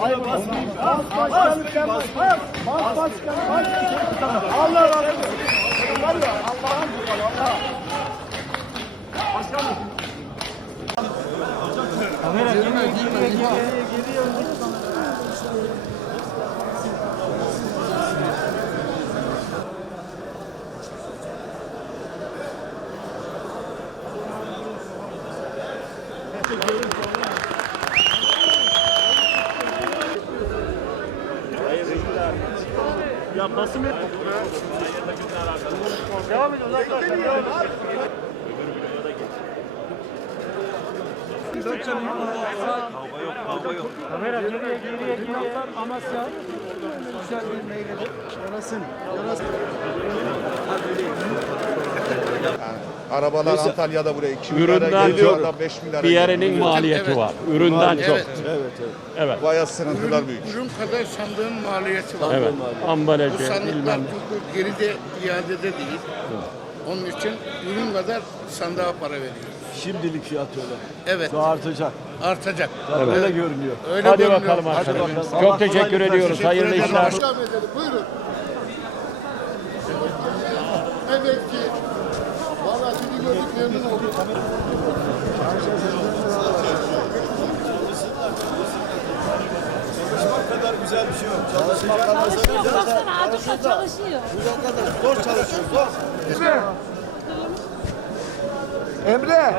Hayır basmayın. Bas başkanım sen bas. Bas. Bas başkanım. Bas. Allah razı olsun. Var ya Allah'ın kulu Allah. Başkanım. Kamera geliyor geliyor geliyor geliyor. Ya basın Devam edin arkadaşlar. Devam edin. Kamera geriye geriye geriye. Amasya. Güzel bir meyve. Yarasın. Yarasın. Arabalar Antalya'da buraya 2 milyara geliyor, çok da 5 milyara bir yerinin geliyor. maliyeti var. Üründen çok. Evet, Evet. Bayağı sıkıntılar büyük. Ürün kadar sandığın maliyeti var. Evet. Bu Ambalajı sandıklar bilmem. çok geride iadede değil. Onun için ürün kadar sandığa para veriyor. Şimdilik fiyat öyle. Evet, Daha artacak. artacak. Öyle görünüyor. Öyle Hadi görünüyor. bakalım Hadi arkadaşlar. bakalım. Allah Çok teşekkür ediyoruz. Hayırlı işler. Buyurun. Evet ki sizi gördük memnun olduk. Baksana Adıka çalışıyor. Emre.